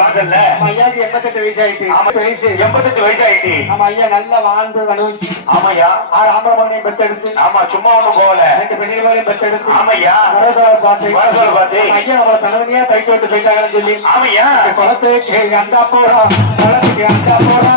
வாசல்ல ஐயாக்கு 88 வயசாயிட்டு 88 வயசாயிட்டு ஆமா ஐயா நல்லா வாழ்ந்து அனுபவிச்சு ஆமாய்யா 6 ஆம்பளை மகனையும் பெத்தெடுத்து ஆமா சும்மா ஒண்ணும் போகல 2 பெண்களையும் பெத்தெடுத்து ஆமையா வரதோட பார்த்து ஐயா நம்மள தனதனியா கைட்டு விட்டு போயிட்டாங்கன்னு சொல்லி ஆமையா குளத்துக்கு அந்த போறா குளத்துக்கு அந்த போறா